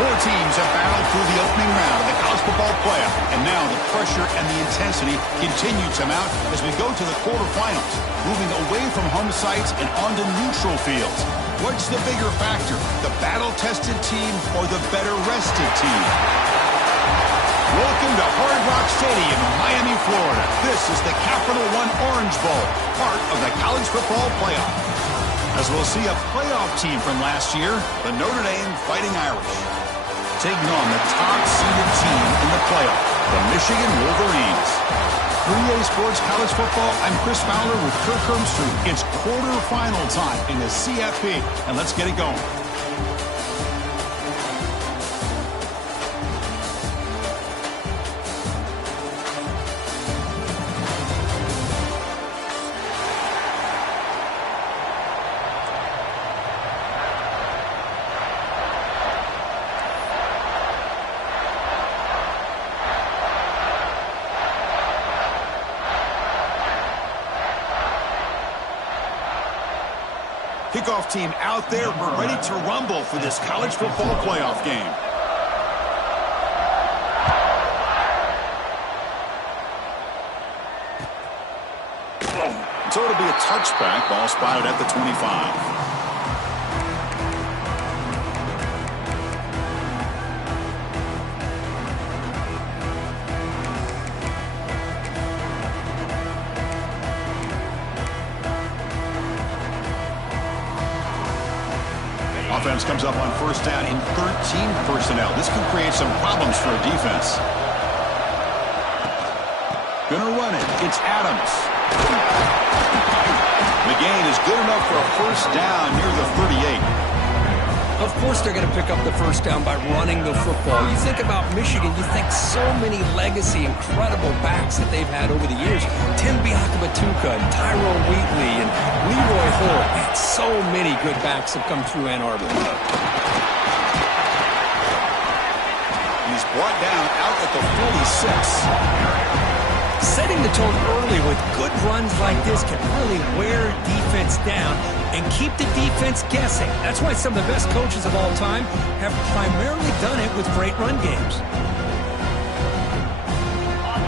Four teams have battled through the opening round of the college football playoff, and now the pressure and the intensity continue to mount as we go to the quarterfinals, moving away from home sites and onto neutral fields. What's the bigger factor, the battle-tested team or the better-rested team? Welcome to Hard Rock Stadium in Miami, Florida. This is the Capital One Orange Bowl, part of the college football playoff. As we'll see a playoff team from last year, the Notre Dame Fighting Irish, taking on the top-seeded team in the playoff, the Michigan Wolverines. 3A Sports College Football, I'm Chris Fowler with Kirk Hermstreet. It's quarterfinal time in the CFP, and let's get it going. Kickoff team out there. We're ready to rumble for this college football playoff game. So it'll be a touchback. Ball spotted at the 25. Offense comes up on first down in 13 personnel. This can create some problems for a defense. Gonna run it. It's Adams. The gain is good enough for a first down near the 38. Of course they're going to pick up the first down by running the football. You think about Michigan, you think so many legacy, incredible backs that they've had over the years. Tim Biakabatuka and Tyrone Wheatley and Leroy Hoare. And so many good backs have come through Ann Arbor. He's brought down out at the 46. Setting the tone early with good runs like this can really wear defense down and keep the defense guessing. That's why some of the best coaches of all time have primarily done it with great run games.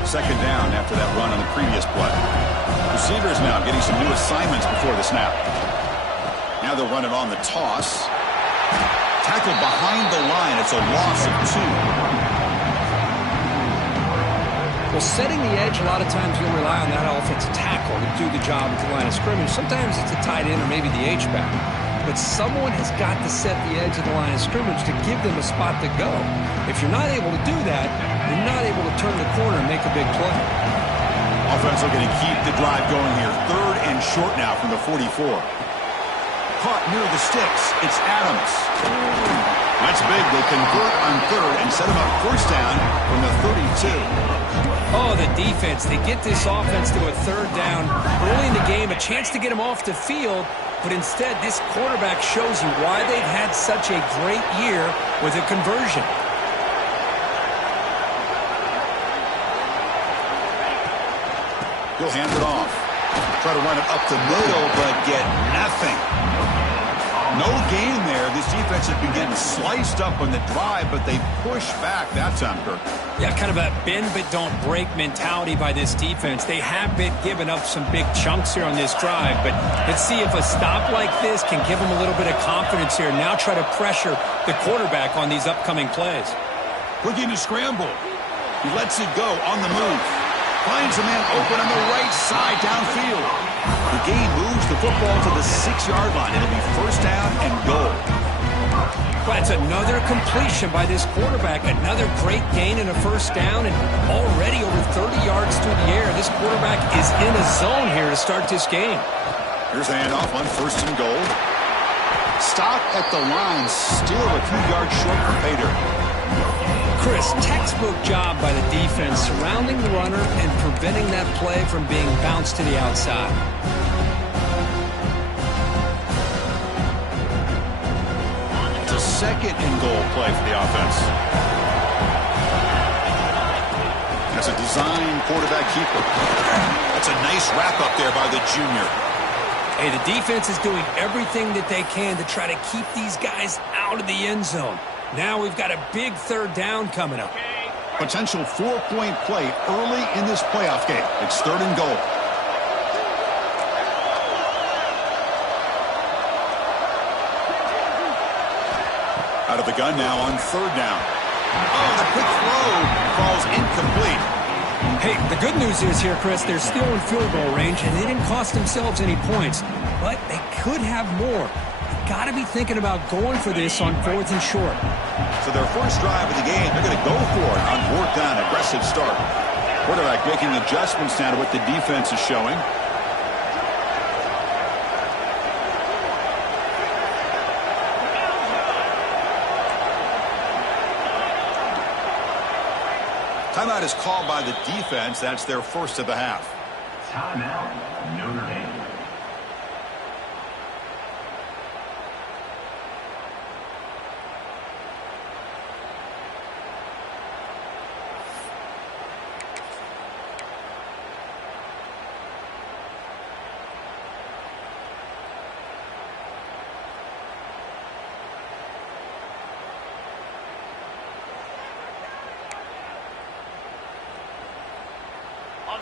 Second down after that run on the previous play. Receivers now getting some new assignments before the snap. Now they'll run it on the toss. Tackled behind the line. It's a loss of 2. Well, setting the edge, a lot of times you'll rely on that offensive tackle to do the job at the line of scrimmage. Sometimes it's a tight end or maybe the H-back. But someone has got to set the edge of the line of scrimmage to give them a spot to go. If you're not able to do that, you're not able to turn the corner and make a big play. Offense looking to keep the drive going here. Third and short now from the 44. Caught near the sticks. It's Adams. That's big. They convert on third and set him up first down from the 32. Oh, the defense. They get this offense to a third down early in the game, a chance to get him off the field, but instead this quarterback shows you why they've had such a great year with a conversion. He'll hand it off. Try to run it up the middle, but get nothing. No gain there. This defense has been getting sliced up on the drive, but they push back that time, Kirk. Yeah, kind of a bend but don't break mentality by this defense. They have been giving up some big chunks here on this drive, but let's see if a stop like this can give them a little bit of confidence here. Now try to pressure the quarterback on these upcoming plays. Looking to scramble. He lets it go on the move. Finds a man open on the right side downfield. The gain moves the football to the 6-yard line. It'll be first down and goal. Well, that's another completion by this quarterback. Another great gain in a first down, and already over 30 yards through the air. This quarterback is in a zone here to start this game. Here's the handoff on first and goal. Stop at the line, still a few yards short for Pater. Chris, textbook job by the defense surrounding the runner and preventing that play from being bounced to the outside. It's a second and goal play for the offense. That's a design quarterback keeper. That's a nice wrap up there by the junior. Hey, the defense is doing everything that they can to try to keep these guys out of the end zone. Now we've got a big third down coming up. Potential 4-point play early in this playoff game. It's 3rd and goal. Out of the gun now on 3rd down. Oh, the quick throw falls incomplete. Hey, the good news is here, Chris, they're still in field goal range, and they didn't cost themselves any points, but they could have more. You've got to be thinking about going for this on 4th and short. So their first drive of the game, they're going to go for it on 4th down. Aggressive start. Quarterback making adjustments now to what the defense is showing. Timeout is called by the defense. That's their first of the half. Timeout, Notre Dame.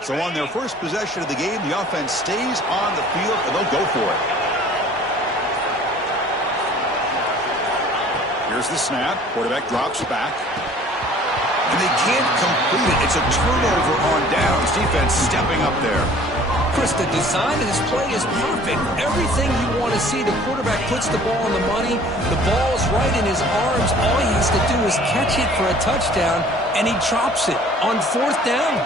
So on their first possession of the game, the offense stays on the field, and they'll go for it. Here's the snap. Quarterback drops back. And they can't complete it. It's a turnover on downs. Defense stepping up there. Chris, the design of this play is perfect. Everything you want to see. The quarterback puts the ball on the money. The ball's right in his arms. All he has to do is catch it for a touchdown, and he drops it on 4th down.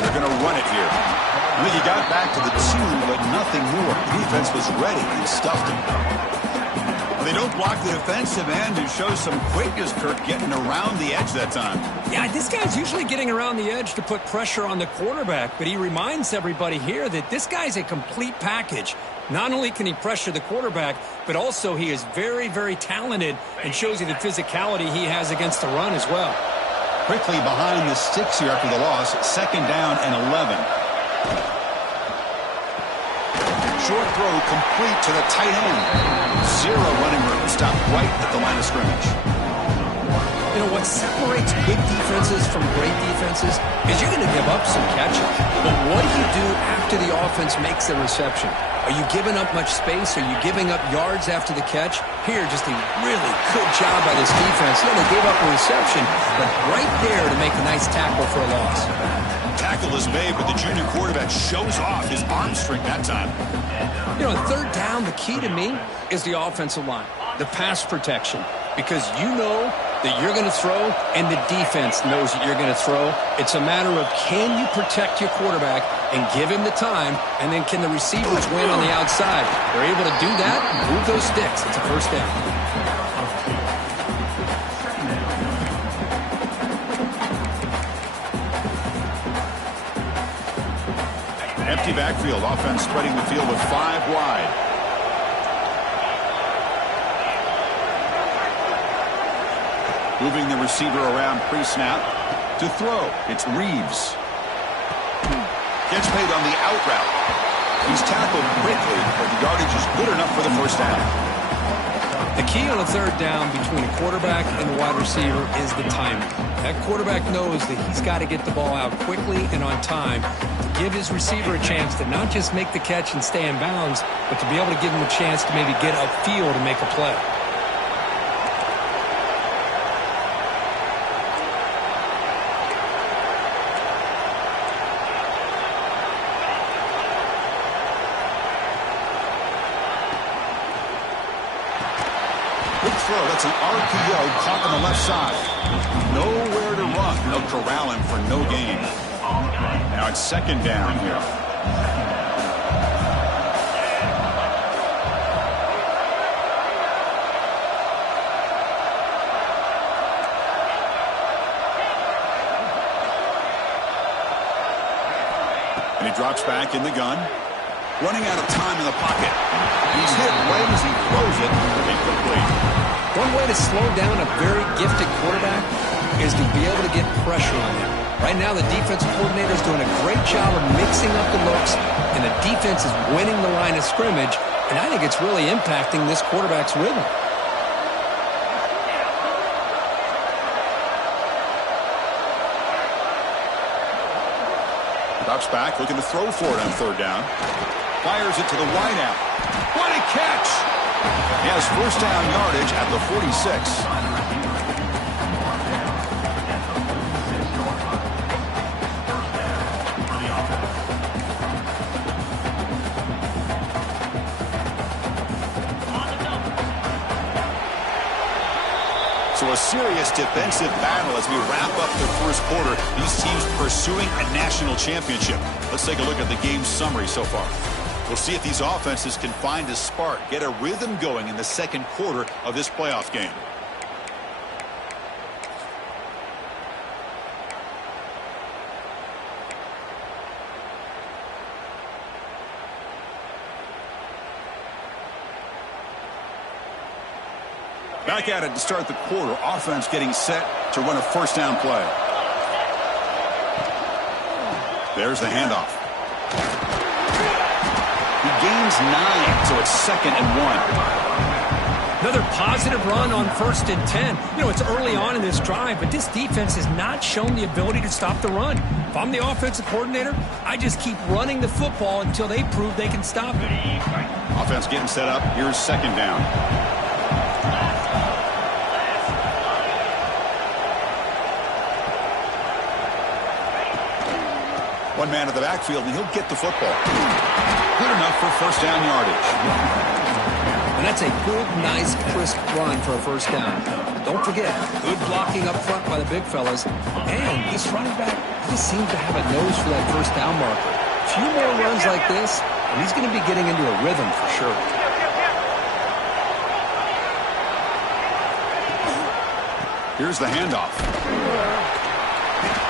They're going to run it here. I think he got back to the 2, but nothing more. The defense was ready and stuffed him. Well, they don't block the defensive end, who shows some quickness, Kirk, getting around the edge that time. Yeah, this guy's usually getting around the edge to put pressure on the quarterback, but he reminds everybody here that this guy's a complete package. Not only can he pressure the quarterback, but also he is very, very talented and shows you the physicality he has against the run as well. Quickly behind the sticks here after the loss. 2nd down and 11. Short throw complete to the tight end. 0 running room. Stopped right at the line of scrimmage. You know, what separates good defenses from great defenses is you're going to give up some catches. But what do you do after the offense makes the reception? Are you giving up much space? Are you giving up yards after the catch? Here, just a really good job by this defense. Yeah, they gave up a reception, but right there to make a nice tackle for a loss. Tackle is made, but the junior quarterback shows off his arm strength that time. You know, 3rd down, the key to me is the offensive line, the pass protection, because you know that you're going to throw, and the defense knows that you're going to throw. It's a matter of, can you protect your quarterback and give him the time, and then can the receivers win on the outside? They're able to do that, move those sticks. It's a 1st down. Empty backfield. Offense spreading the field with 5 wide. Moving the receiver around pre-snap. To throw, it's Reeves. Gets paid on the out route. He's tackled quickly, but the yardage is good enough for the 1st down. The key on a 3rd down between a quarterback and the wide receiver is the timing. That quarterback knows that he's got to get the ball out quickly and on time to give his receiver a chance to not just make the catch and stay in bounds, but to be able to give him a chance to maybe get upfield and make a play. That's an RPO caught on the left side. Nowhere to run. They'll corral him for no gain. Now it's 2nd down here. And he drops back in the gun. Running out of time in the pocket. He's hit right as he throws it. Incomplete. One way to slow down a very gifted quarterback is to be able to get pressure on him. Right now, the defensive coordinator is doing a great job of mixing up the looks, and the defense is winning the line of scrimmage, and I think it's really impacting this quarterback's rhythm. Drops back, looking to throw for it on third down. Fires it to the wideout. What a catch! He has first down yardage at the 46. So a serious defensive battle as we wrap up the first quarter. These teams pursuing a national championship. Let's take a look at the game summary so far. We'll see if these offenses can find a spark, get a rhythm going in the second quarter of this playoff game. Back at it to start the quarter. Offense getting set to run a first down play. There's the handoff. He gains 9, so it's 2nd and 1. Another positive run on 1st and 10. You know, it's early on in this drive, but this defense has not shown the ability to stop the run. If I'm the offensive coordinator, I just keep running the football until they prove they can stop it. Offense getting set up. Here's 2nd down. One man at the backfield, and he'll get the football. Good enough for first down yardage. And that's a good, nice, crisp run for a first down. Don't forget, good blocking up front by the big fellas. And this running back just seems to have a nose for that first down marker. A few more runs like this, and he's going to be getting into a rhythm for sure. Here's the handoff.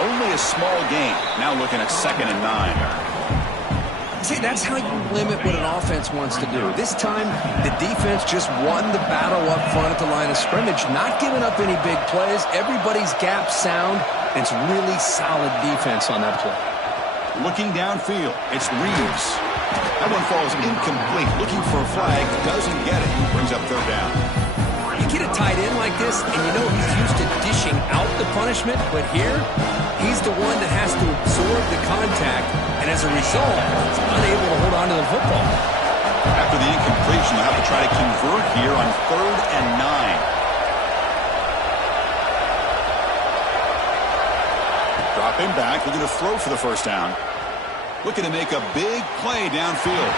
Only a small gain. Now looking at 2nd and 9. See, that's how you limit what an offense wants to do. This time, the defense just won the battle up front at the line of scrimmage, not giving up any big plays. Everybody's gap sound, and it's really solid defense on that play. Looking downfield, it's Reeves. That one falls incomplete. Looking for a flag, doesn't get it. Brings up third down. You get a tight end like this, and you know he's used to dishing out the punishment, but here, he's the one that has to absorb the contact, and as a result, he's unable to hold on to the football. After the incompletion, they'll have to try to convert here on 3rd and 9. Drop him back, looking to throw for the first down. Looking to make a big play downfield.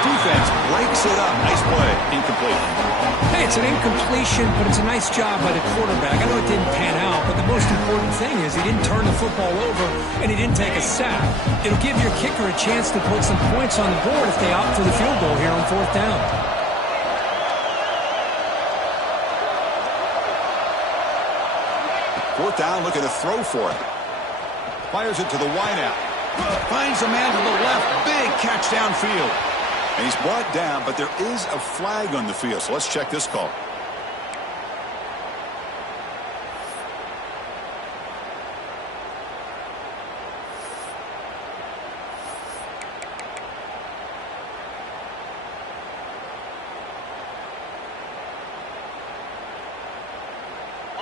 Defense breaks it up. Nice play. Incomplete. Hey, it's an incompletion, but it's a nice job by the quarterback. I know it didn't pan out, but the most important thing is he didn't turn the football over and he didn't take a sack. It'll give your kicker a chance to put some points on the board if they opt for the field goal here on 4th down. Fourth down, looking to throw for it. Fires it to the wideout. Finds a man to the left. Big catch downfield. And he's brought down, but there is a flag on the field. So let's check this call.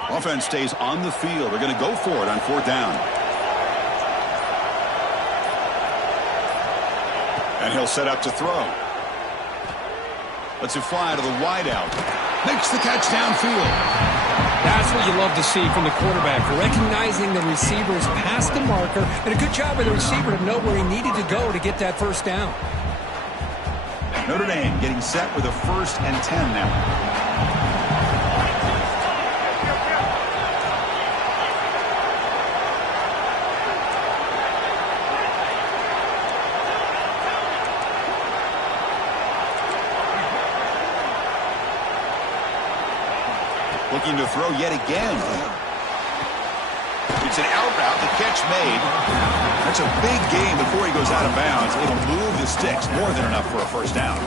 Offense stays on the field. They're going to go for it on 4th down. And he'll set up to throw. Lets it fly to the wideout. Makes the catch downfield. That's what you love to see from the quarterback. Recognizing the receiver's past the marker, and a good job by the receiver to know where he needed to go to get that first down. Notre Dame getting set with a 1st and 10 now. Looking to throw yet again. It's an out route. The catch made. That's a big gain before he goes out of bounds. It'll move the sticks. More than enough for a first down.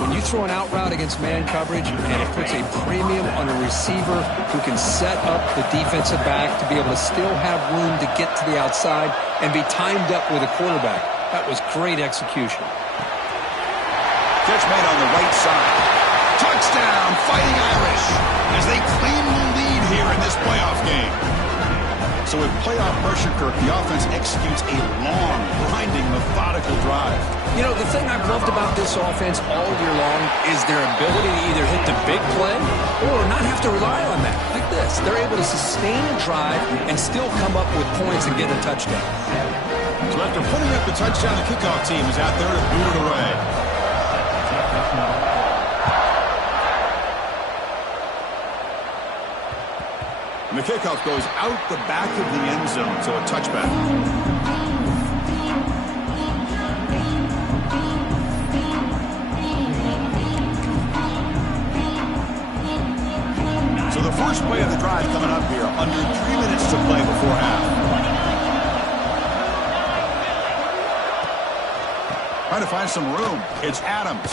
When you throw an out route against man coverage, and it puts a premium on a receiver who can set up the defensive back to be able to still have room to get to the outside and be timed up with a quarterback. That was great execution. Catch made on the right side. Touchdown, Fighting Irish, as they claim the lead here in this playoff game. So with playoff pressure, Kirk, the offense executes a long, grinding, methodical drive. You know, the thing I've loved about this offense all year long is their ability to either hit the big play or not have to rely on that. Like this, they're able to sustain a drive and still come up with points and get a touchdown. So after putting up the touchdown, the kickoff team is out there to boot it away. And the kickoff goes out the back of the end zone, so a touchback. So the first play of the drive coming up here, under 3 minutes to play before half. Trying to find some room. It's Adams.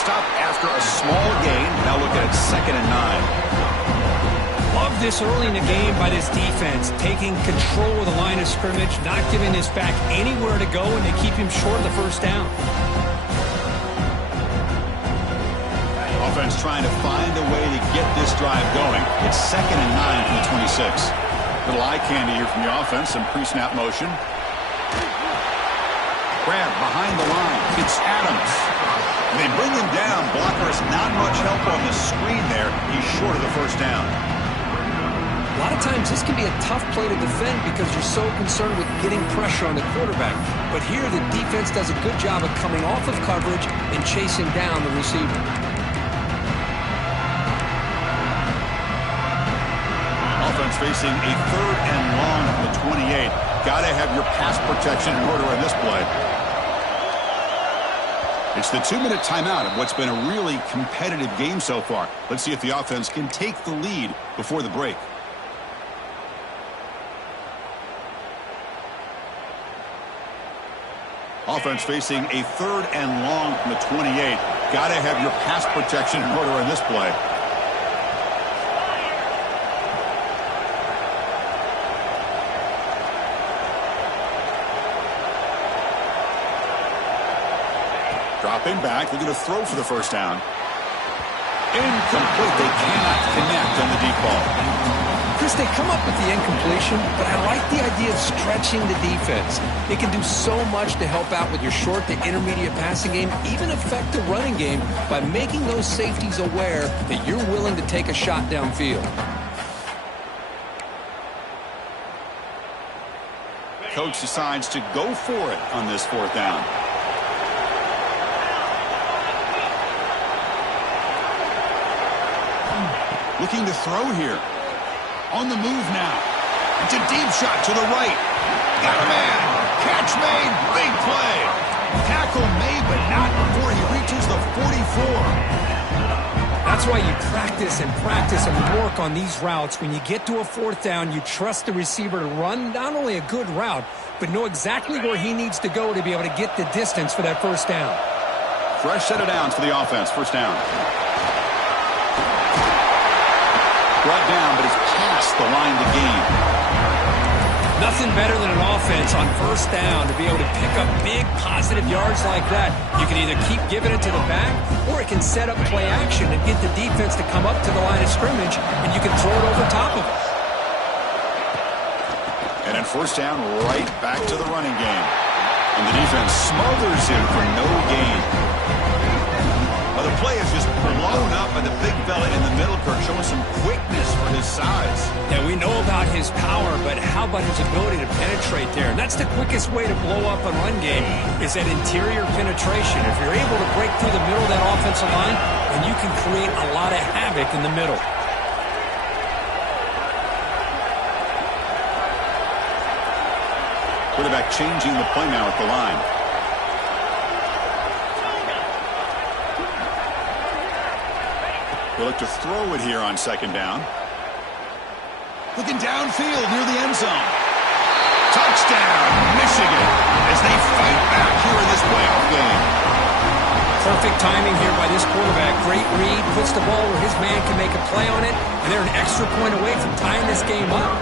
Stopped after a small gain. Now look at it, 2nd and 9. Love this early in the game by this defense, taking control of the line of scrimmage, not giving this back anywhere to go, and they keep him short of the first down. Offense trying to find a way to get this drive going. It's 2nd and 9 from the 26. Little eye candy here from the offense, some pre-snap motion. Grab behind the line. It's Adams. They bring him down. Blocker has not much help on the screen there. He's short of the first down. A lot of times this can be a tough play to defend because you're so concerned with getting pressure on the quarterback. But here the defense does a good job of coming off of coverage and chasing down the receiver. Offense facing a 3rd and long from the 28. Got to have your pass protection in order in this play. It's the 2-minute timeout of what's been a really competitive game so far. Let's see if the offense can take the lead before the break. Offense facing a 3rd and long from the 28. Got to have your pass protection in order in this play. Dropping back, looking to throw for the first down. Incomplete. They cannot connect on the deep ball. Chris, they come up with the incompletion, but I like the idea of stretching the defense. It can do so much to help out with your short to intermediate passing game, even affect the running game by making those safeties aware that you're willing to take a shot downfield. Coach decides to go for it on this 4th down. Looking to throw here. On the move now. It's a deep shot to the right. Got a man. Catch made. Big play. Tackle made, but not before he reaches the 44. That's why you practice and work on these routes. When you get to a 4th down, you trust the receiver to run not only a good route, but know exactly where he needs to go to be able to get the distance for that first down. Fresh set of downs for the offense. First down. Brought down, but it's past the line to gain. Nothing better than an offense on first down to be able to pick up big positive yards like that. You can either keep giving it to the back, or it can set up play action and get the defense to come up to the line of scrimmage, and you can throw it over top of it. And then first down, right back to the running game. And the defense smothers him for no gain. Well, the play is just blown up by the big fella in the middle, Kirk, showing some quickness for his size. Yeah, we know about his power, but how about his ability to penetrate there? And that's the quickest way to blow up a run game, is that interior penetration. If you're able to break through the middle of that offensive line, then you can create a lot of havoc in the middle. Quarterback changing the play now at the line. We'll look to throw it here on 2nd down. Looking downfield near the end zone. Touchdown, Michigan, as they fight back here in this playoff game. Perfect timing here by this quarterback. Great read, puts the ball where his man can make a play on it, and they're an extra point away from tying this game up.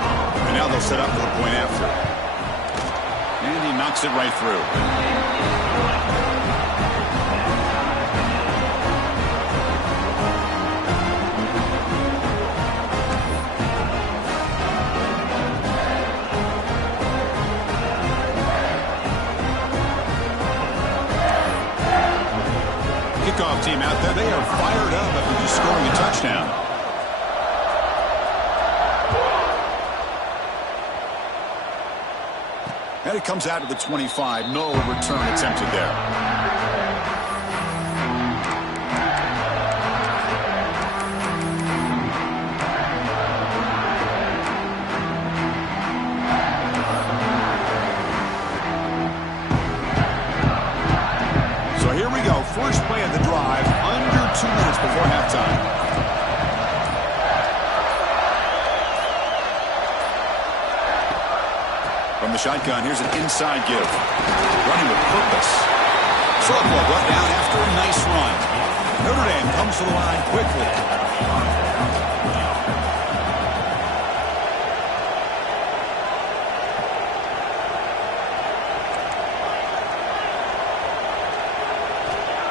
And now they'll set up for the point after. And he knocks it right through. kickoff team out there. They are fired up after just scoring a touchdown. And it comes out to the 25. No return attempted there. So here we go. First play of the drive. Under 2 minutes before halftime. From the shotgun, here's an inside give. Running with purpose. Softball brought down after a nice run. Notre Dame comes to the line quickly.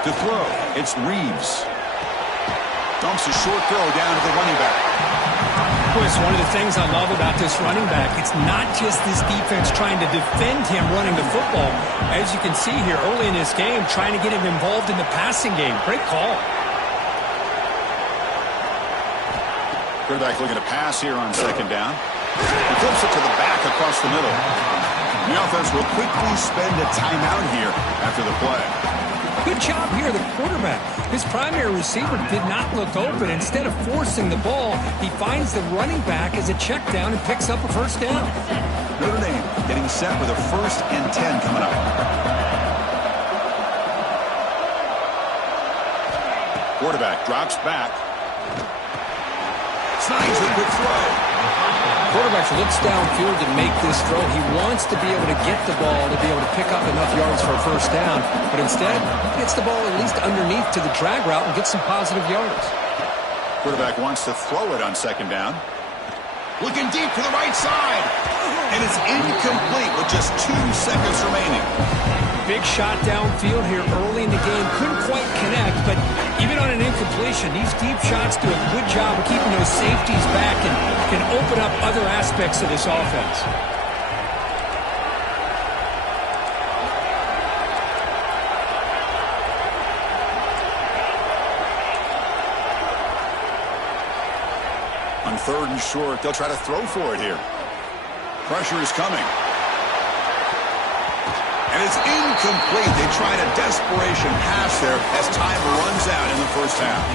To throw, it's Reeves. Dumps a short throw down to the running back. It's one of the things I love about this running back. It's not just this defense trying to defend him running the football. As you can see here early in this game, trying to get him involved in the passing game. Great call. Quarterback looking to pass here on second down. He flips it to the back across the middle. The offense will quickly spend a timeout here after the play. Good job here, the quarterback. His primary receiver did not look open. Instead of forcing the ball, he finds the running back as a check down and picks up a first down. Notre Dame getting set with a 1st and 10 coming up. Quarterback drops back. Snags a quick throw. Quarterback looks downfield to make this throw. He wants to be able to get the ball to be able to pick up enough yards for a first down. But instead, he gets the ball at least underneath to the drag route and gets some positive yards. Quarterback wants to throw it on second down. Looking deep to the right side. And it's incomplete with just 2 seconds remaining. Big shot downfield here early in the game. Couldn't quite connect, but even on an incompletion, these deep shots do a good job of keeping those safeties back and can open up other aspects of this offense. On 3rd and short, they'll try to throw for it here. Pressure is coming. And it's incomplete. They tried a desperation pass there as time runs out in the first half.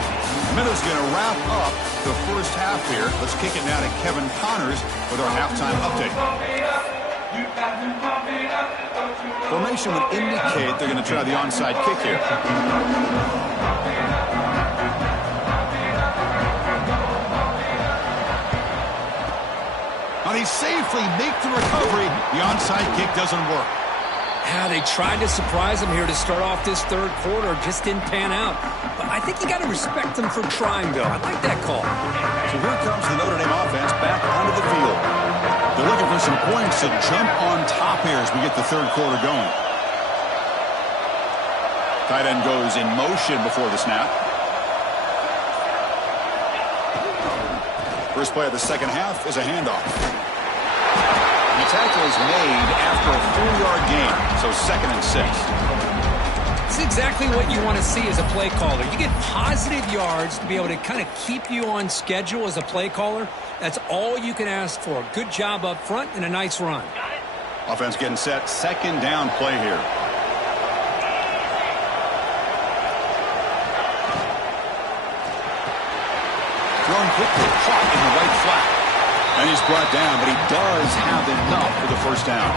Minutes going to wrap up the first half here. Let's kick it now to Kevin Connors with our halftime update. Formation would indicate they're going to try the onside kick here. Now they safely make the recovery. The onside kick doesn't work. Yeah, they tried to surprise him here to start off this third quarter. Just didn't pan out. But I think you got to respect them for trying, Bill. I like that call. So here comes the Notre Dame offense back onto the field. They're looking for some points to jump on top here as we get the third quarter going. Tight end goes in motion before the snap. First play of the second half is a handoff. The tackle is made after a 4-yard gain, so 2nd and 6. It's exactly what you want to see as a play caller. You get positive yards to be able to kind of keep you on schedule as a play caller. That's all you can ask for. A good job up front and a nice run. Offense getting set. 2nd down play here. Thrown quickly, caught in the right flat. And he's brought down, but he does have enough for the first down.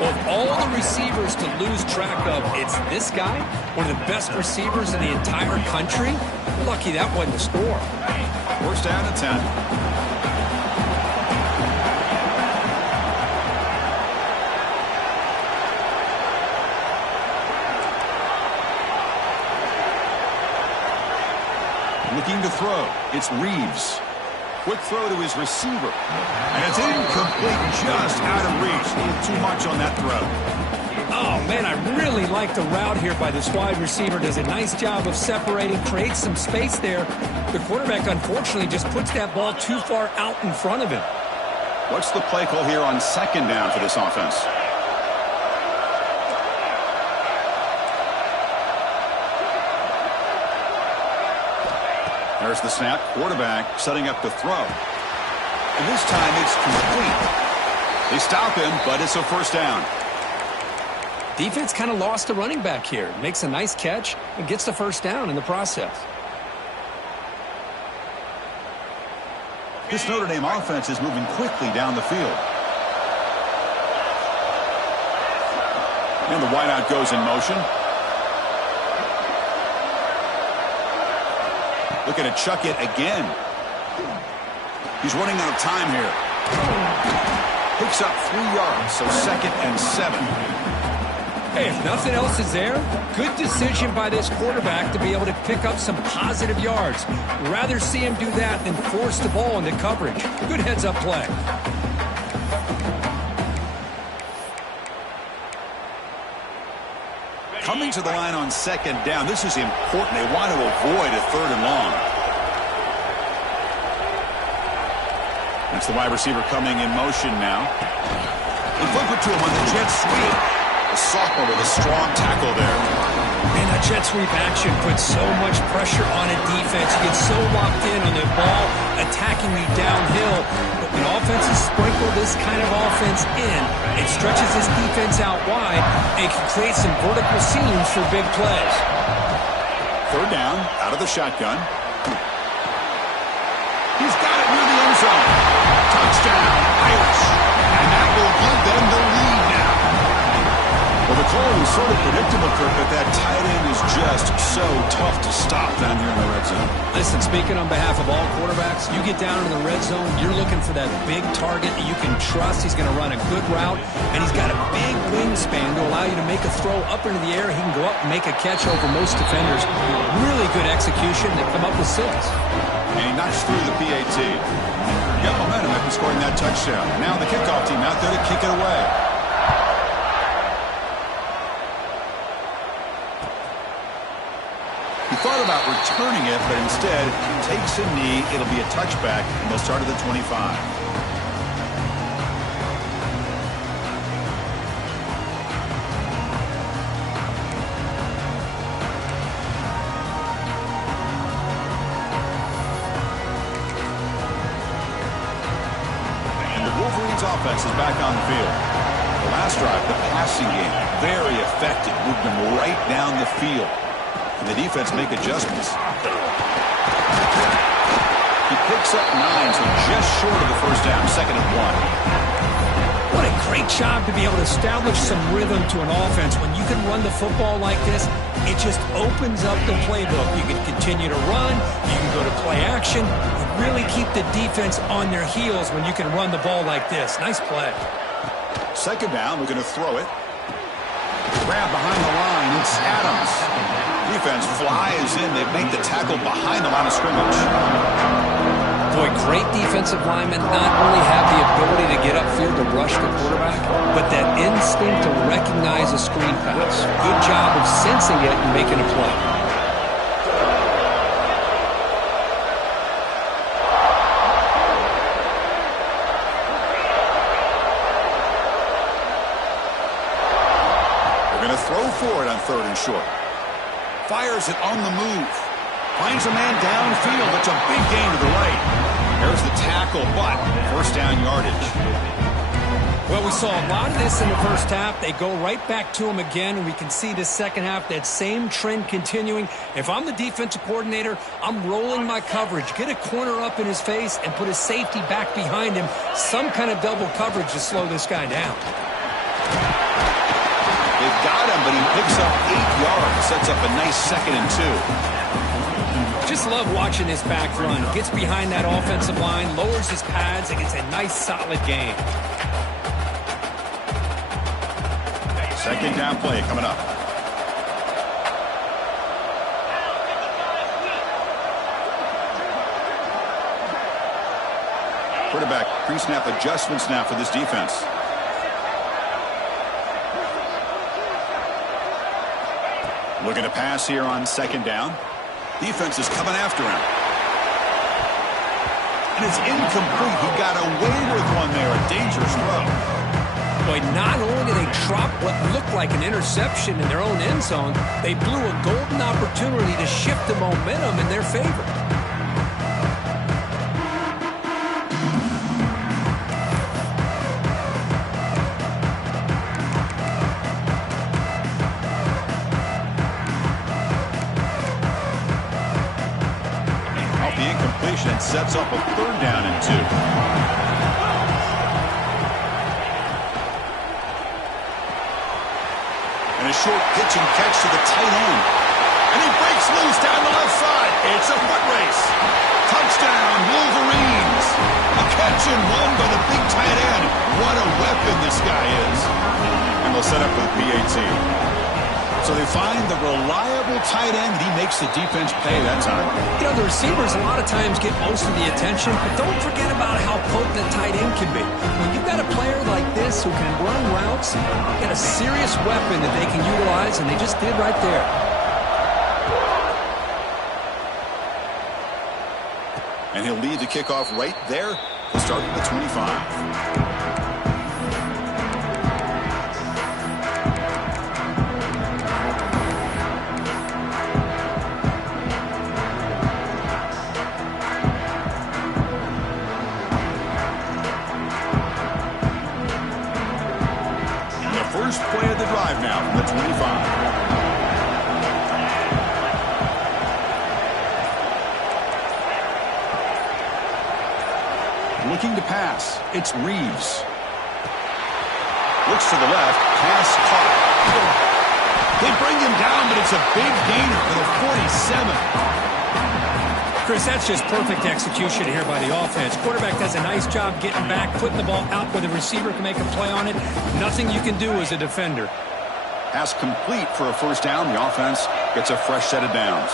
Well, of all the receivers to lose track of, it's this guy, one of the best receivers in the entire country. We're lucky that wasn't the score. First down at 10. Looking to throw. It's Reeves. Quick throw to his receiver. And it's incomplete, just out of reach. A little too much on that throw. Oh, man, I really like the route here by this wide receiver. Does a nice job of separating, creates some space there. The quarterback, unfortunately, just puts that ball too far out in front of him. What's the play call here on 2nd down for this offense? There's the snap. Quarterback setting up to throw. And this time it's complete. They stop him, but it's a first down. Defense kind of lost a running back here. Makes a nice catch and gets the first down in the process. This Notre Dame offense is moving quickly down the field. And the wideout goes in motion. Looking to chuck it again. He's running out of time here. Picks up 3 yards, so 2nd and 7. Hey, if nothing else is there, good decision by this quarterback to be able to pick up some positive yards. Rather see him do that than force the ball into coverage. Good heads-up play. Coming to the line on 2nd down. This is important. They want to avoid a 3rd and long. That's the wide receiver coming in motion now. They flip it to him on the jet sweep. The sophomore with a strong tackle there. Man, that jet sweep action puts so much pressure on a defense. You get so locked in on the ball attacking you downhill. But when offenses sprinkle this kind of offense in, it stretches this defense out wide and can create some vertical seams for big plays. 3rd down, out of the shotgun. He's got it near the end zone. Touchdown, Irish. And that will give them the lead now. Well, the call was sort of predictable, Kirk, but that tight end is just so tough to stop down here in the red zone. Listen, speaking on behalf of all quarterbacks, you get down into the red zone, you're looking for that big target that you can trust. He's going to run a good route, and he's got a big wingspan to allow you to make a throw up into the air. He can go up and make a catch over most defenders. Really good execution. They come up with 6. And he knocks through the PAT. Got momentum after scoring that touchdown. Now the kickoff team out there to kick it away. He thought about returning it, but instead takes a knee. It'll be a touchback, and they'll start at the 25. And the Wolverines offense is back on the field. The last drive, the passing game, very effective. Moved them right down the field. And the defense make adjustments. He picks up 9, so just short of the first down, 2nd and 1. What a great job to be able to establish some rhythm to an offense. When you can run the football like this, it just opens up the playbook. You can continue to run. You can go to play action. You really keep the defense on their heels when you can run the ball like this. Nice play. 2nd down, we're going to throw it. Grab behind the line, it's Adams. Defense flies in. They make the tackle behind the line of scrimmage. Boy, great defensive linemen not only have the ability to get upfield to rush the quarterback, but that instinct to recognize a screen pass. Good job of sensing it and making a play. They're going to throw for it on 3rd and short. Fires it on the move. Finds a man downfield. That's a big gain to the right. There's the tackle, but first down yardage. Well, we saw a lot of this in the first half. They go right back to him again, and we can see the second half, that same trend continuing. If I'm the defensive coordinator, I'm rolling my coverage. Get a corner up in his face and put his safety back behind him. Some kind of double coverage to slow this guy down. They've got him, but he picks up 8 yards. Sets up a nice 2nd and 2. Just love watching this back run. Gets behind that offensive line, lowers his pads, and gets a nice solid gain. 2nd down play coming up. Quarterback pre-snap adjustments now for this defense. Looking to pass here on 2nd down. Defense is coming after him. And it's incomplete. He got away with one there. A dangerous throw. Boy, not only did they drop what looked like an interception in their own end zone, they blew a golden opportunity to shift the momentum in their favor. formation and sets up a 3rd down and 2. And a short pitch and catch to the tight end. And he breaks loose down the left side. It's a foot race. Touchdown, Wolverines. A catch and run by the big tight end. What a weapon this guy is. And they'll set up for the PAT. So they find the reliable tight end, and he makes the defense pay that time. You know, the receivers a lot of times get most of the attention, but don't forget about how potent a tight end can be. When you've got a player like this who can run routes, you got a serious weapon that they can utilize, and they just did right there. And he'll lead the kickoff right there to start at the 25. First play of the drive now from the 25. Looking to pass. It's Reeves. Looks to the left. Pass caught. They bring him down, but it's a big gainer for the 47. Chris, that's just perfect execution here by the offense. Quarterback does a nice job getting back, putting the ball out where the receiver can make a play on it. Nothing you can do as a defender. Pass complete for a 1st down. The offense gets a fresh set of downs.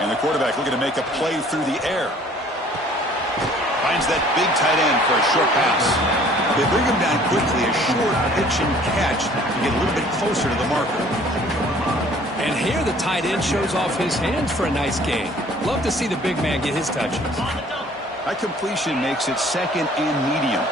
And the quarterback looking to make a play through the air. Finds that big tight end for a short pass. They bring him down quickly, a short pitch and catch to get a little bit closer to the marker. And here the tight end shows off his hands for a nice gain. Love to see the big man get his touches. That completion makes it 2nd and medium.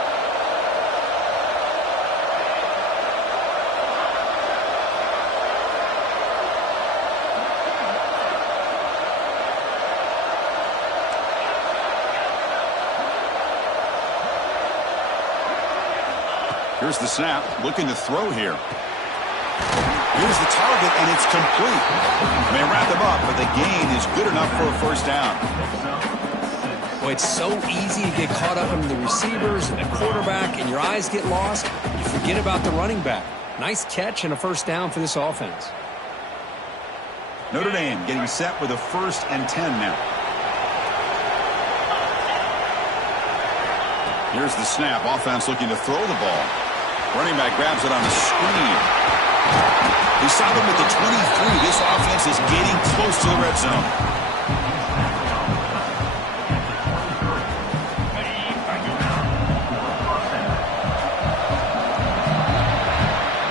Here's the snap, looking to throw here. Here's the target, and it's complete. They wrap him up, but the gain is good enough for a 1st down. Boy, it's so easy to get caught up in the receivers and the quarterback, and your eyes get lost. You forget about the running back. Nice catch and a 1st down for this offense. Notre Dame getting set with a 1st and 10 now. Here's the snap. Offense looking to throw the ball. Running back grabs it on the screen. He saw them at the 23. This offense is getting close to the red zone.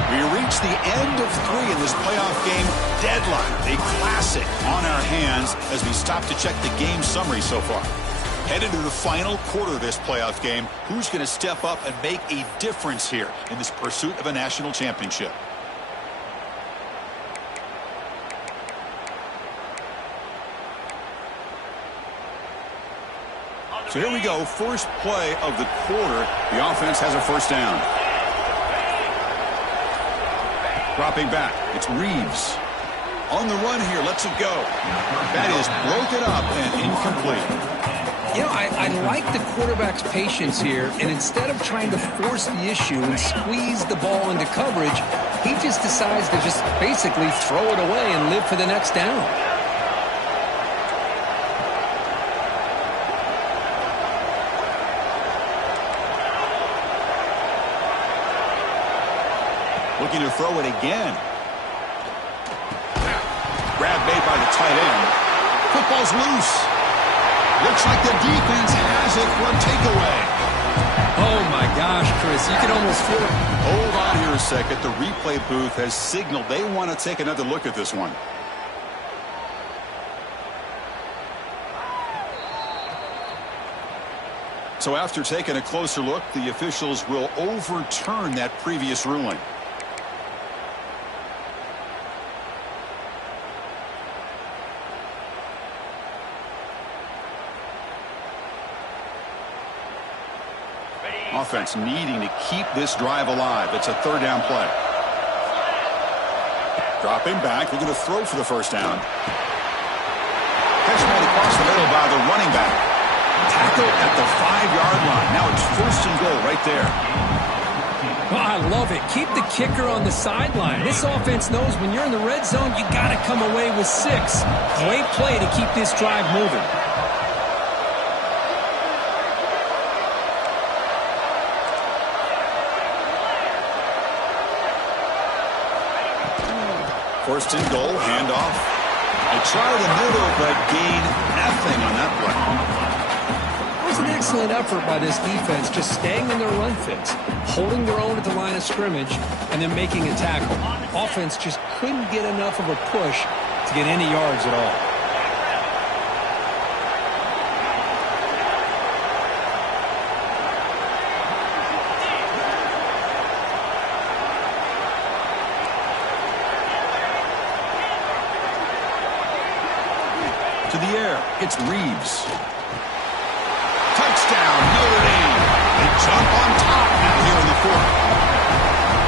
We reach the end of 3 in this playoff game. Deadline, a classic on our hands as we stop to check the game summary so far. Headed to the final quarter of this playoff game. Who's going to step up and make a difference here in this pursuit of a national championship? So here we go. First play of the quarter. The offense has a 1st down. Dropping back. It's Reeves. On the run here. Lets it go. That is broken up and incomplete. You know, I like the quarterback's patience here, and instead of trying to force the issue and squeeze the ball into coverage, he just decides to just basically throw it away and live for the next down. Looking to throw it again. Grab made by the tight end. Football's loose. Looks like the defense has it for a takeaway. Oh, my gosh, Chris. You can almost feel it. Hold on here a second. The replay booth has signaled they want to take another look at this one. So after taking a closer look, the officials will overturn that previous ruling. Offense needing to keep this drive alive. It's a 3rd down play. Dropping back, looking to throw for the first down. Catch made across the middle by the running back. Tackle at the 5-yard line. Now it's 1st and goal right there. Well, I love it. Keep the kicker on the sideline. This offense knows when you're in the red zone, you got to come away with 6. Great play to keep this drive moving. First and goal, handoff. They try the middle, but gain nothing on that play. It was an excellent effort by this defense, just staying in their run fits, holding their own at the line of scrimmage, and then making a tackle. Offense just couldn't get enough of a push to get any yards at all. To the air, it's Reeves. Touchdown, Notre Dame. They jump on top now here in the 4th.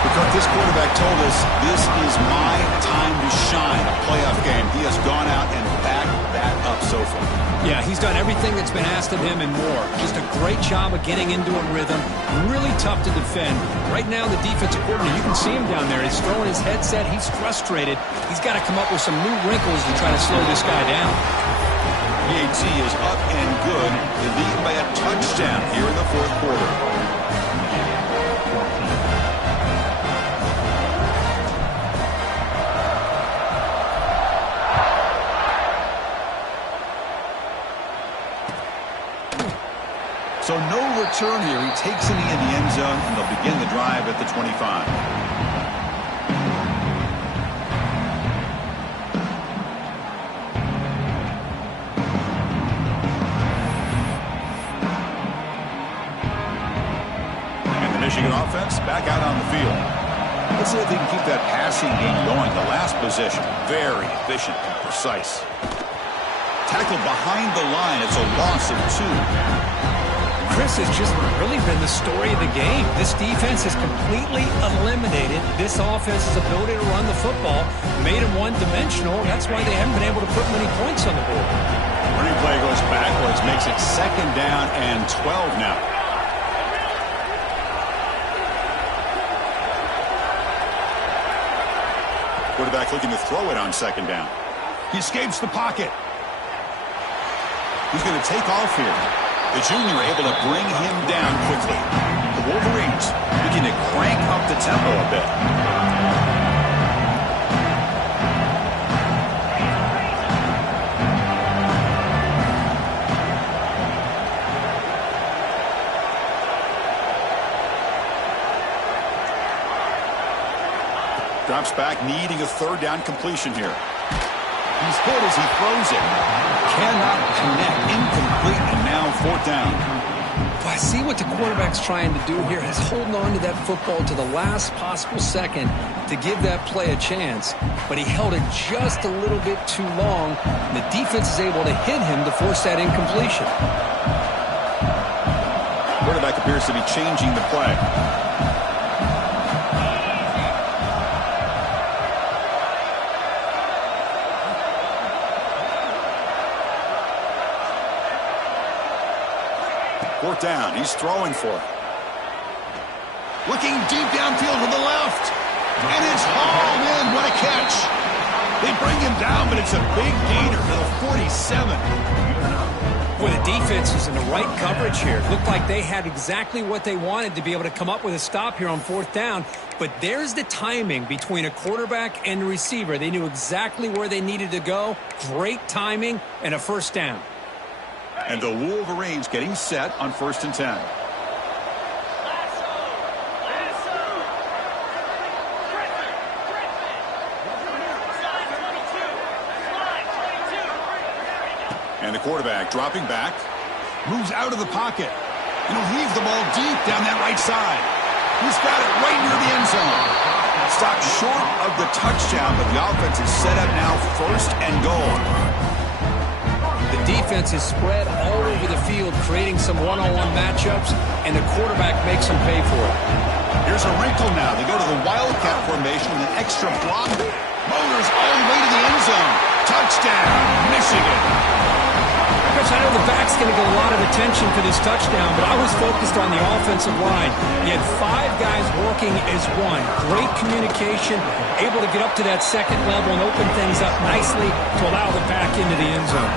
Because this quarterback told us this is my time to shine, a playoff game. He has gone out and backed that up so far. Yeah, he's done everything that's been asked of him and more. Just a great job of getting into a rhythm. Really tough to defend. Right now, the defensive coordinator, you can see him down there. He's throwing his headset. He's frustrated. He's got to come up with some new wrinkles to try to slow this guy down. PAT is up and good. They lead by a touchdown here in the 4th quarter. So no return here. He takes it in the end zone, and they'll begin the drive at the 25. Michigan offense back out on the field. Let's see if they can keep that passing game going. The last possession, very efficient and precise. Tackled behind the line. It's a loss of 2. Chris has just really been the story of the game. This defense has completely eliminated this offense's ability to run the football, made them one-dimensional. That's why they haven't been able to put many points on the board. Running play goes backwards, makes it 2nd down and 12 now. Quarterback looking to throw it on 2nd down. He escapes the pocket. He's going to take off here. The junior able to bring him down quickly. The Wolverines looking to crank up the tempo a bit. Drops back, needing a 3rd down completion here. He's hit as he throws it. Cannot connect. Incomplete, and now 4th down. Well, I see what the quarterback's trying to do here. He's holding on to that football to the last possible second to give that play a chance. But he held it just a little bit too long, and the defense is able to hit him to force that incompletion. Quarterback appears to be changing the play. Fourth down. He's throwing for it. Looking deep downfield to the left. And it's hauled in. What a catch. They bring him down, but it's a big gainer to the 47. Boy, the defense was in the right coverage here. Looked like they had exactly what they wanted to be able to come up with a stop here on 4th down. But there's the timing between a quarterback and the receiver. They knew exactly where they needed to go. Great timing and a 1st down. And the Wolverines getting set on 1st and 10. And the quarterback dropping back. Moves out of the pocket. And he'll heave the ball deep down that right side. He's got it right near the end zone. Stopped short of the touchdown, but the offense is set up now 1st and goal. The defense is spread all over the field, creating some one-on-one matchups, and the quarterback makes them pay for it. Here's a wrinkle now. They go to the Wildcat formation with an extra block. Motors all the way to the end zone. Touchdown, Michigan. Chris, I know the back's going to get a lot of attention for this touchdown, but I was focused on the offensive line. You had 5 guys working as one. Great communication, able to get up to that second level and open things up nicely to allow the back into the end zone.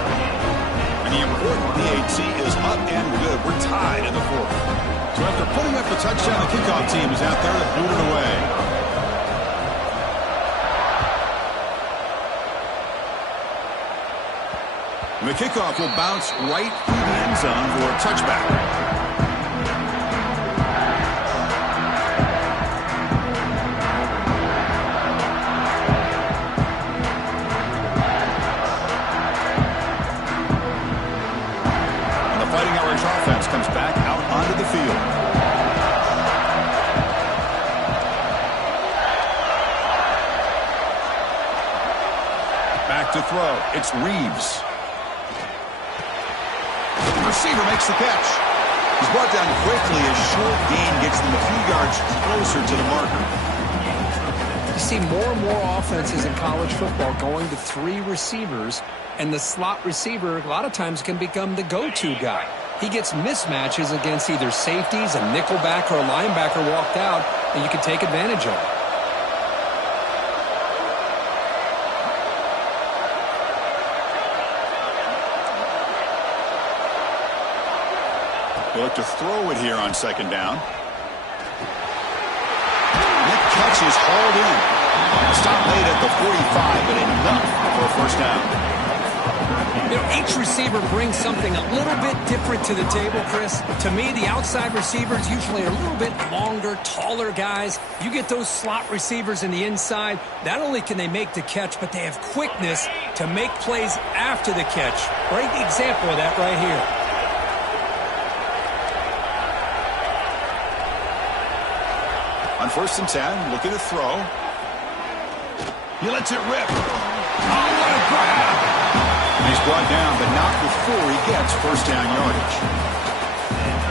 And the important PAT is up and good. We're tied in the 4th. So after putting up a touchdown, the kickoff team is out there to boot it away. And the kickoff will bounce right through the end zone for a touchback. Offense comes back out onto the field. Back to throw. It's Reeves. The receiver makes the catch. He's brought down quickly. A short gain gets them a few yards closer to the marker. You see more and more offenses in college football going to 3 receivers, and the slot receiver a lot of times can become the go-to guy. He gets mismatches against either safeties, a nickelback, or a linebacker walked out, and you can take advantage of it. They look to throw it here on second down. That catch is hauled in. Stop late at the 45, but enough for a first down. You know, each receiver brings something a little bit different to the table, Chris. To me, the outside receivers usually are a little bit longer, taller guys. You get those slot receivers in the inside, not only can they make the catch, but they have quickness to make plays after the catch. Great example of that right here. On 1st and 10, looking to throw. He lets it rip. Oh, what a grab! He's brought down, but not before he gets first down yardage.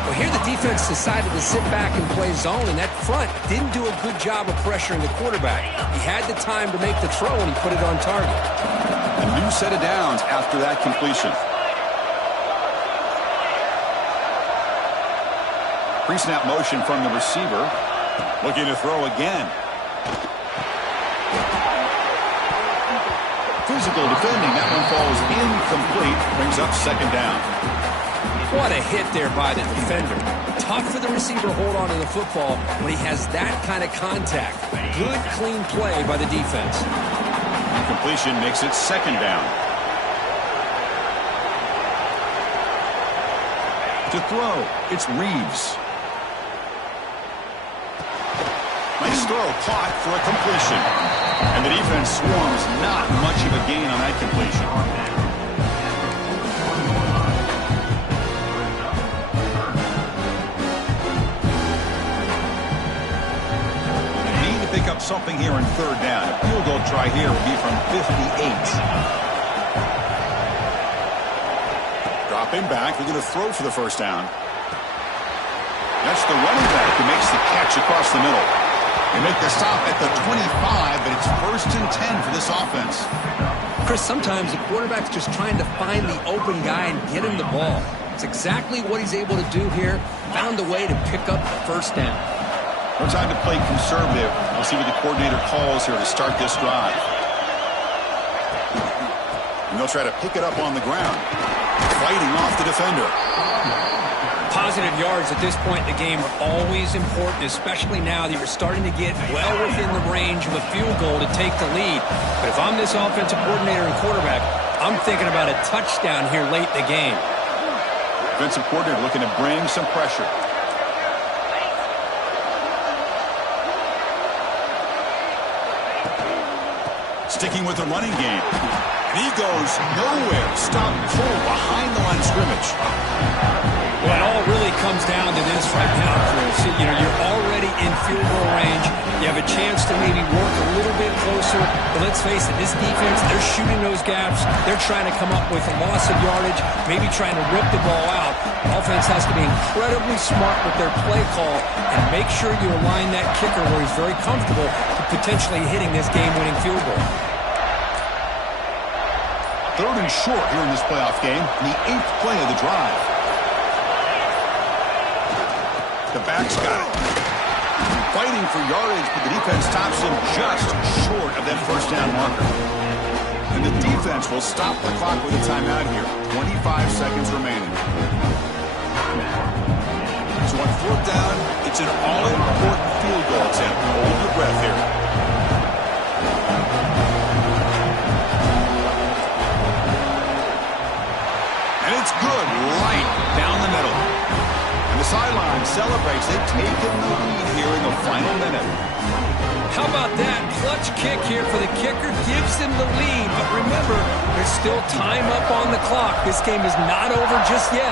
Well, here the defense decided to sit back and play zone, and that front didn't do a good job of pressuring the quarterback. He had the time to make the throw, and he put it on target. A new set of downs after that completion. Pre-snap motion from the receiver. Looking to throw again. Physical defending. That one falls incomplete. Brings up second down. What a hit there by the defender. Tough for the receiver to hold on to the football when he has that kind of contact. Good, clean play by the defense. Completion makes it second down. To throw, it's Reeves. Nice throw, caught for a completion. And the defense swarms, not much of a gain on that completion. Need to pick up something here in third down. A field goal try here would be from 58. Dropping back, they're going to throw for the first down. That's the running back who makes the catch across the middle. They make the stop at the 25, but it's 1st and 10 for this offense. Chris, sometimes the quarterback's just trying to find the open guy and get him the ball. It's exactly what he's able to do here. Found a way to pick up the first down. No time to play conservative. We'll see what the coordinator calls here to start this drive. And they'll try to pick it up on the ground. Fighting off the defender. Positive yards at this point in the game are always important, especially now that you're starting to get well within the range of a field goal to take the lead. But if I'm this offensive coordinator and quarterback, I'm thinking about a touchdown here late in the game. Defensive coordinator looking to bring some pressure. Sticking with the running game. And he goes nowhere. Stop cold behind the line of scrimmage. Well, it all really comes down to this right now, Chris. You know, you're already in field goal range. You have a chance to maybe work a little bit closer But let's face it, this defense, they're shooting those gaps. They're trying to come up with a loss of yardage, maybe trying to rip the ball out. Offense has to be incredibly smart with their play call and make sure you align that kicker where he's very comfortable to potentially hitting this game-winning field goal. 3rd and short here in this playoff game, the 8th play of the drive. The back's got it. Fighting for yardage, but the defense stops him just short of that first down marker. And the defense will stop the clock with a timeout here. 25 seconds remaining. So on 4th down, it's an all-important field goal attempt. Hold your breath here. And it's good right down the middle. And the sideline celebrates. They've taken the lead here in the final minute. How about that? Clutch kick here for the kicker. Gives them the lead. But remember, there's still time up on the clock. This game is not over just yet.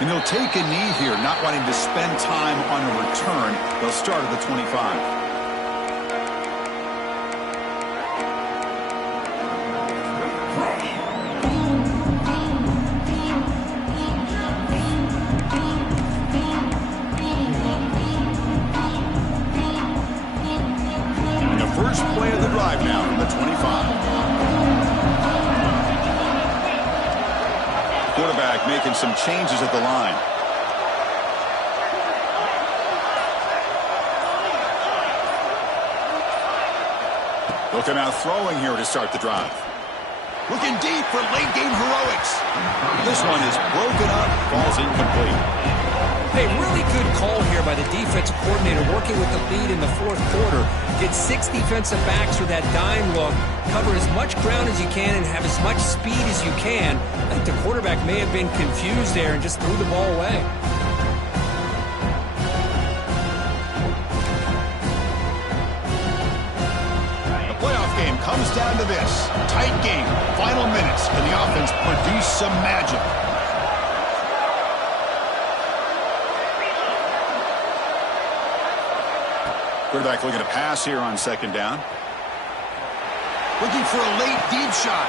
And they'll take a knee here, not wanting to spend time on a return. They'll start at the 25. Making some changes at the line. Looking out throwing here to start the drive. Looking deep for late game heroics. This one is broken up, falls incomplete. Hey, really good call here by the defensive coordinator working with the lead in the 4th quarter. Get 6 defensive backs with that dime look. Cover as much ground as you can and have as much speed as you can. I think the quarterback may have been confused there and just threw the ball away. The playoff game comes down to this. Tight game, final minutes, and the offense produce some magic. Quarterback looking to pass here on 2nd down. Looking for a late deep shot.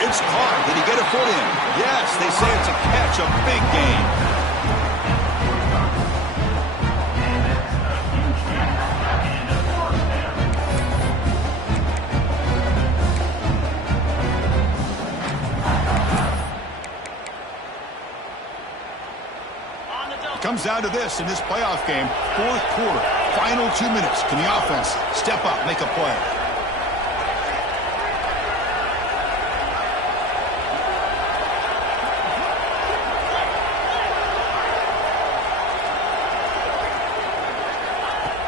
It's caught. Did he get a foot in? Yes, they say it's a catch, a big gain. It comes down to this in this playoff game. 4th quarter, final 2 minutes. Can the offense step up, make a play?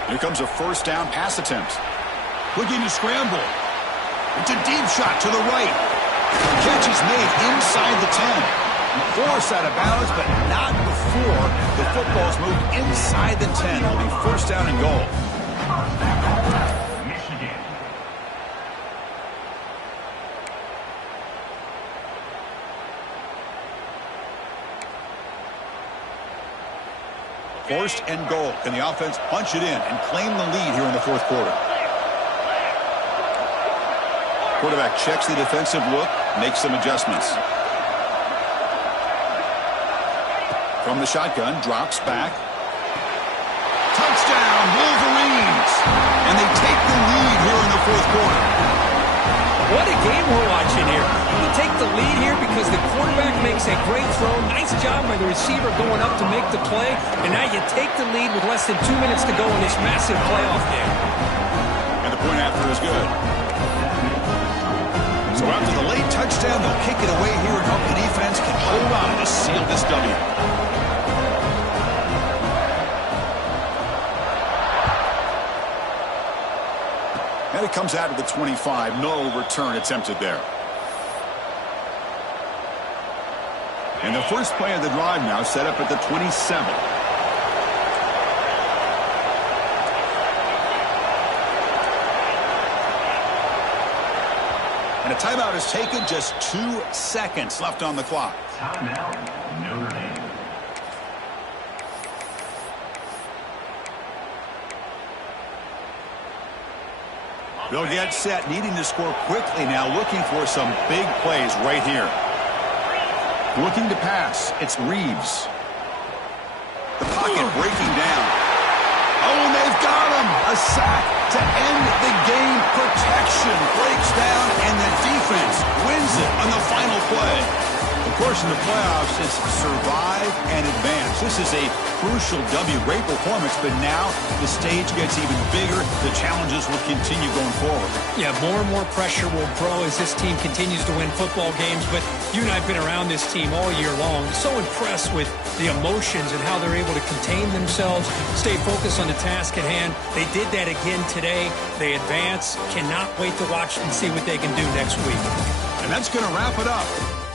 Here comes a 1st down pass attempt. Looking to scramble. It's a deep shot to the right. Catch is made inside the 10. Forced out of bounds, but not before the football's moved inside the 10. It'll be 1st down and goal. Michigan. 1st and goal. Can the offense punch it in and claim the lead here in the 4th quarter? Quarterback checks the defensive look, makes some adjustments. From the shotgun, drops back. Touchdown, Wolverines! And they take the lead here in the 4th quarter. What a game we're watching here. You take the lead here because the quarterback makes a great throw. Nice job by the receiver going up to make the play. And now you take the lead with less than 2 minutes to go in this massive playoff game. And the point after is good. So after the late touchdown, they'll kick it away here and hope the defense can hold on to seal this W. And it comes out of the 25. No return attempted there. And the first play of the drive now set up at the 27. And a timeout is taken, just 2 seconds left on the clock. Timeout, Notre Dame. They'll get set, needing to score quickly now, looking for some big plays right here. Looking to pass, it's Reeves. The pocket breaking down. Oh, and they've got him. A sack to end the game. Protection breaks down, and the defense wins it on the final play. Of course, in the playoffs, it's survive and advance. This is a crucial W. Great performance, but now the stage gets even bigger. The challenges will continue going forward. Yeah, more and more pressure will grow as this team continues to win football games, but you and I have been around this team all year long. So impressed with the emotions and how they're able to contain themselves, stay focused on the task at hand. They did that again today. They advance. Cannot wait to watch and see what they can do next week. And that's going to wrap it up.